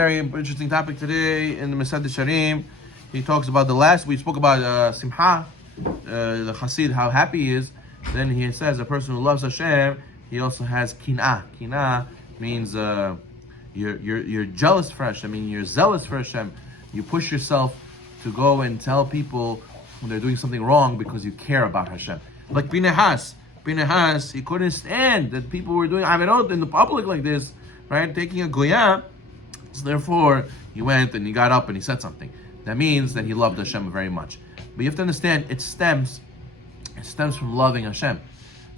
Very interesting topic today in the Masad Sharim. He talks about we spoke about Simcha, the Hasid, how happy he is. Then he says a person who loves Hashem, he also has Kina'ah. Kina'ah means you're jealous for Hashem, you're zealous for Hashem. You push yourself to go and tell people when they're doing something wrong because you care about Hashem. Like Pinehas, he couldn't stand that people were doing Averot in the public like this, right? Taking a Goyah. So therefore, he went and he got up and he said something. That means that he loved Hashem very much. But you have to understand, it stems from loving Hashem.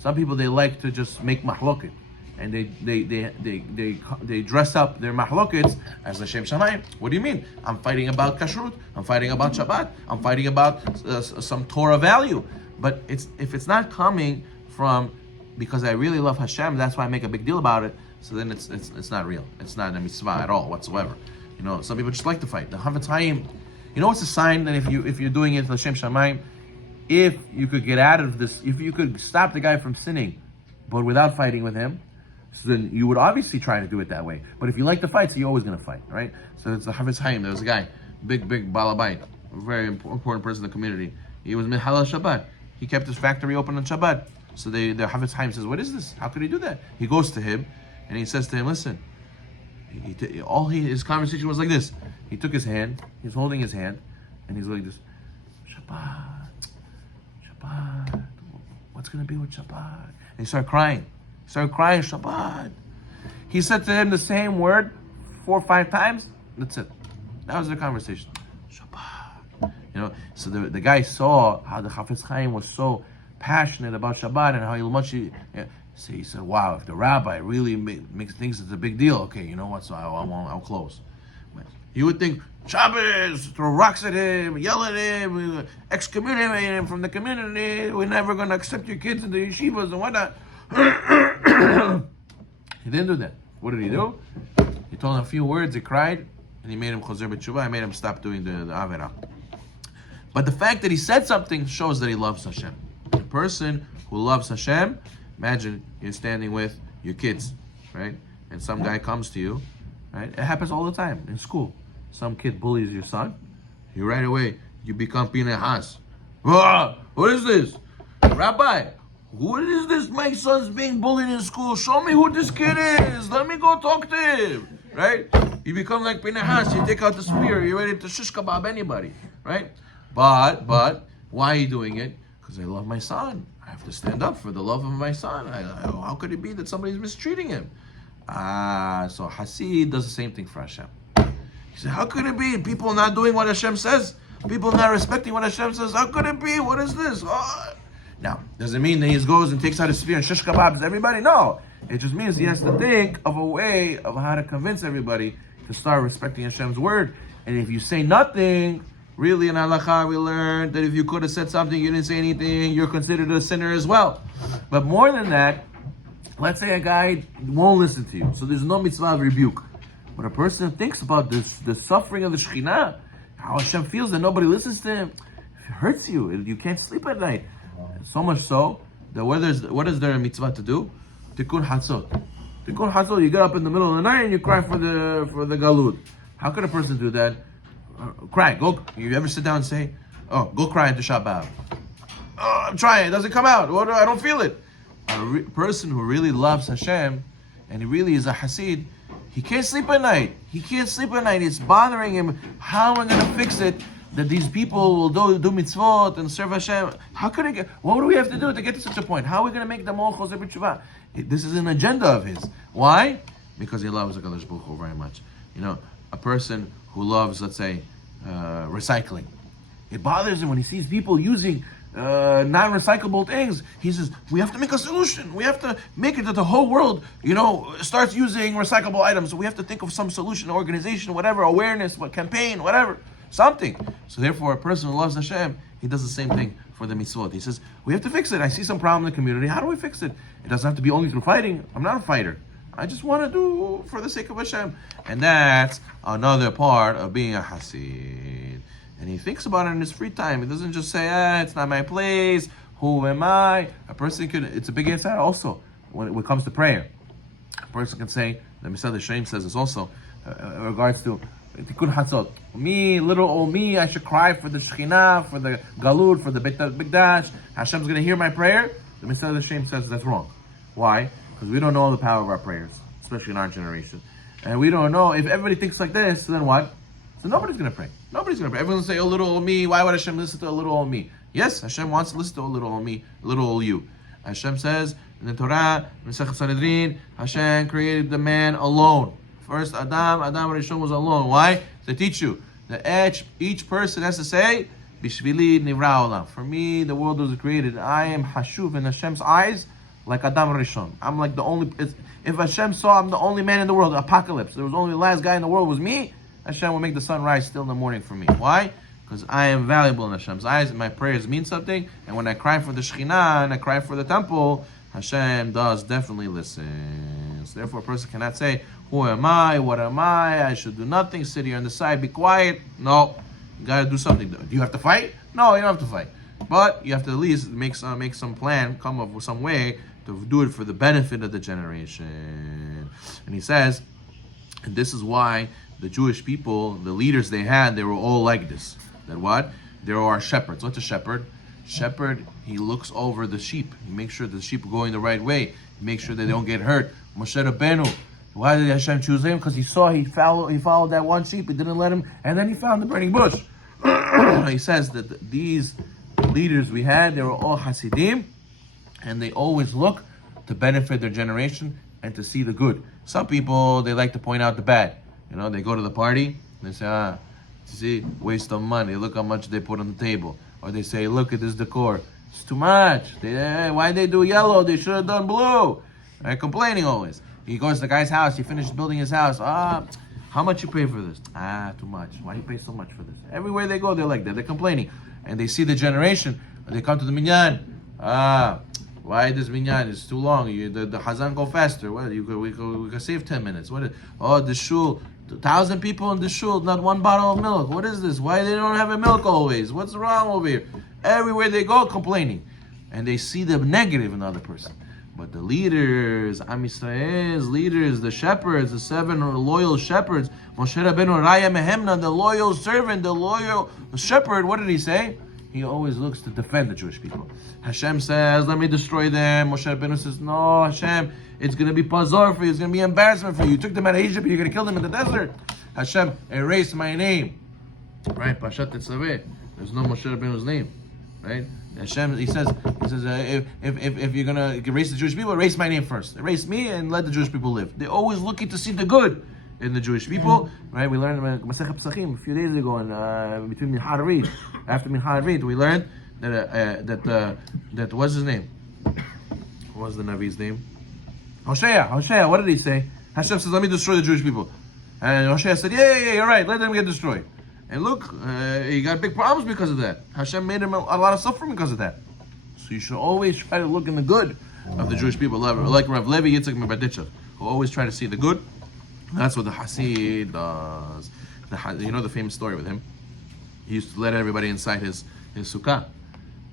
Some people, they like to just make mahloket, and they dress up their mahlokets as Hashem Shamayim. What do you mean? I'm fighting about kashrut. I'm fighting about Shabbat. I'm fighting about some Torah value. But if it's not coming from because I really love Hashem, that's why I make a big deal about it. So then it's not real. It's not a mitzvah at all whatsoever. Some people just like to fight. The Havetz Chaim, what's a sign that if you're doing it Hashem Shamayim, if you could get out of this, if you could stop the guy from sinning, but without fighting with him, so then you would obviously try to do it that way. But if you like to fight, so you're always going to fight, right? So it's the Havetz Chaim. There was a guy, big balabait, a very important person in the community. He was Halal Shabbat. He kept his factory open on Shabbat. So the Havetz Chaim says, "What is this? How could he do that?" He goes to him, and he says to him, "Listen." His conversation was like this. He took his hand. He's holding his hand, and he's like this. Shabbat. What's going to be with Shabbat? And he started crying. Shabbat. He said to him the same word 4 or 5 times. That's it. That was their conversation. Shabbat. So the guy saw how the Havetz Chaim was so passionate about Shabbat and how much so he said, wow, if the rabbi really makes things it's a big deal, okay, you know what, so I'll close. You would think, Shabbos, throw rocks at him, yell at him, excommunicate him from the community, we're never going to accept your kids into yeshivas and whatnot. He didn't do that. What did he do? He told him a few words, he cried, and he made him chozer b'tshuva, he made him stop doing the Averah. But the fact that he said something shows that he loves Hashem. A person who loves Hashem, imagine you're standing with your kids, right? And some guy comes to you, right? It happens all the time in school. Some kid bullies your son. You right away, you become Pinehas. What is this? Rabbi, what is this? My son's being bullied in school. Show me who this kid is. Let me go talk to him, right? You become like Pinehas. You take out the spear. You're ready to shish kebab anybody, right? But why are you doing it? Because I love my son. I have to stand up for the love of my son. How could it be that somebody's mistreating him? So Hasid does the same thing for Hashem. He said, how could it be? People not doing what Hashem says? People not respecting what Hashem says? How could it be? What is this? Now, does it mean that he goes and takes out his spear and shish kebabs everybody? No. It just means he has to think of a way of how to convince everybody to start respecting Hashem's word. And if you say nothing, really in halakha we learned that if you could have said something, you didn't say anything, you're considered a sinner as well. But more than that, let's say a guy won't listen to you, so there's no mitzvah of rebuke. But a person thinks about the suffering of the Shekhinah, how Hashem feels that nobody listens to him. It hurts you. You can't sleep at night. So much so that what is there a mitzvah to do? Tikkun Hatzot. Tikkun Hatzot. You get up in the middle of the night and you cry for the galud. How could a person do that? Cry. Go. You ever sit down and say, "Oh, go cry into Shabbat"? Oh, I'm trying. It doesn't come out. I don't feel it. A person who really loves Hashem and he really is a Hasid, he can't sleep at night. It's bothering him. How am I going to fix it that these people will do mitzvot and serve Hashem? What do we have to do to get to such a point? How are we going to make them all chozer b'tshuva? This is an agenda of his. Why? Because he loves HaKadosh Baruch Hu very much. A person who loves, let's say, recycling. It bothers him when he sees people using non-recyclable things. He says, we have to make a solution. We have to make it that the whole world, starts using recyclable items. So we have to think of some solution, organization, whatever, awareness, campaign, whatever, something. So therefore, a person who loves Hashem, he does the same thing for the mitzvot. He says, we have to fix it. I see some problem in the community. How do we fix it? It doesn't have to be only through fighting. I'm not a fighter. I just want to do for the sake of Hashem. And that's another part of being a Hasid. And he thinks about it in his free time. He doesn't just say, it's not my place. Who am I? A person it's a big answer also when it comes to prayer. A person can say, the Masad Sharim says this also, in regards to Tikkun Hatzot. Me, little old me, I should cry for the Shekhinah, for the Galut, for the Beit HaMikdash. Hashem's going to hear my prayer. The Messiah Hashem says that's wrong. Why? Because we don't know the power of our prayers, especially in our generation. And we don't know, if everybody thinks like this, then what? So nobody's going to pray. Nobody's going to pray. Everyone's going to say, oh, little old me, why would Hashem listen to a little old me? Yes, Hashem wants to listen to a little old me, a little old you. Hashem says in the Torah, Masechet Sanhedrin, Hashem created the man alone. First, Adam Rishon was alone. Why? To teach you that each person has to say, Bishvili nivra olam. For me, the world was created. I am hashuv in Hashem's eyes, like Adam Rishon. I'm like the only. If Hashem saw I'm the only man in the world, the apocalypse, there was only the last guy in the world was me. Hashem will make the sun rise still in the morning for me. Why? Because I am valuable in Hashem's eyes, and my prayers mean something. And when I cry for the Shekhinah and I cry for the temple, Hashem does definitely listen. So therefore, a person cannot say, who am I? What am I should do nothing, sit here on the side, be quiet. No, you got to do something. Do you have to fight? No, you don't have to fight. But you have to at least make some plan, come up with some way to do it for the benefit of the generation. And he says, and this is why the Jewish people, the leaders they had, they were all like this. That what? There are shepherds. What's a shepherd? Shepherd, he looks over the sheep. He makes sure the sheep are going the right way. He makes sure they don't get hurt. Moshe Rabbeinu, why did Hashem choose him? Because he followed that one sheep. He didn't let him, and then he found the burning bush. He says that these leaders we had, they were all Hasidim, and they always look to benefit their generation and to see the good. Some people, they like to point out the bad. They go to the party, they say, see, waste of money. Look how much they put on the table. Or they say, look at this decor. It's too much. Why they do yellow? They should have done blue. They're complaining always. He goes to the guy's house. He finished building his house. How much you pay for this? Too much. Why do you pay so much for this? Everywhere they go, they're like that. They're complaining. And they see the generation. They come to the minyan. Why this minyan is too long? The Hazan go faster. Well, we could save 10 minutes. The shul, 1,000 people in the shul, not one bottle of milk. What is this? Why they don't have a milk always? What's wrong over here? Everywhere they go, complaining. And they see the negative in the other person. But the leaders, Am Yisrael's leaders, the shepherds, the 7 loyal shepherds, Moshe Rabbeinu, Raya Mehemna, the loyal servant, the loyal shepherd, what did he say? He always looks to defend the Jewish people. Hashem says, let me destroy them. Moshe Rabbeinu says, no, Hashem, it's going to be pozor for you. It's going to be embarrassment for you. You took them out of Egypt, you're going to kill them in the desert. Hashem, erase my name. Right? Pashat Tetzaveh. There's no Moshe Rabbeinu's name. Right? Hashem, he says, if you're going to erase the Jewish people, erase my name first. Erase me and let the Jewish people live. They're always looking to see the good in the Jewish people. Right? We learned Masechet Pesachim a few days ago, and between Mincha Arvit, after Mincha Arvit, we learned that what's his name? What was the Navi's name? Hosea, what did he say? Hashem says, let me destroy the Jewish people. And Hosea said, yeah, you're right, let them get destroyed. And look, he got big problems because of that. Hashem made him a lot of suffering because of that. So you should always try to look in the good of the Jewish people. Like Rav Levi Yitzchak Mebaditchev, who always try to see the good. That's what the Hasid does. The famous story with him? He used to let everybody inside his sukkah.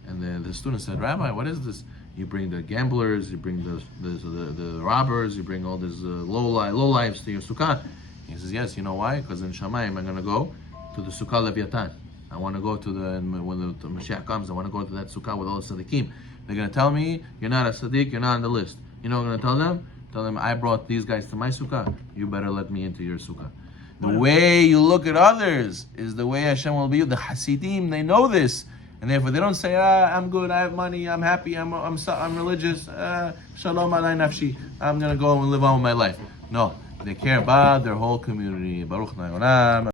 And the student said, Rabbi, what is this? You bring the gamblers, you bring the robbers, you bring all these low lives to your sukkah. He says, yes, you know why? Because in Shamayim I'm going to go to the sukkah Leviathan. I want to go to when the Mashiach comes, I want to go to that sukkah with all the tzaddikim. They're going to tell me, you're not a tzaddik, you're not on the list. You know what I'm going to tell them? Tell them, I brought these guys to my sukkah, you better let me into your sukkah. The way you look at others is the way Hashem will be. The Hasidim, they know this. And therefore they don't say, I'm good, I have money, I'm happy, I'm religious, shalom alay nafshi, I'm going to go and live on with my life. No, they care about their whole community. Baruch na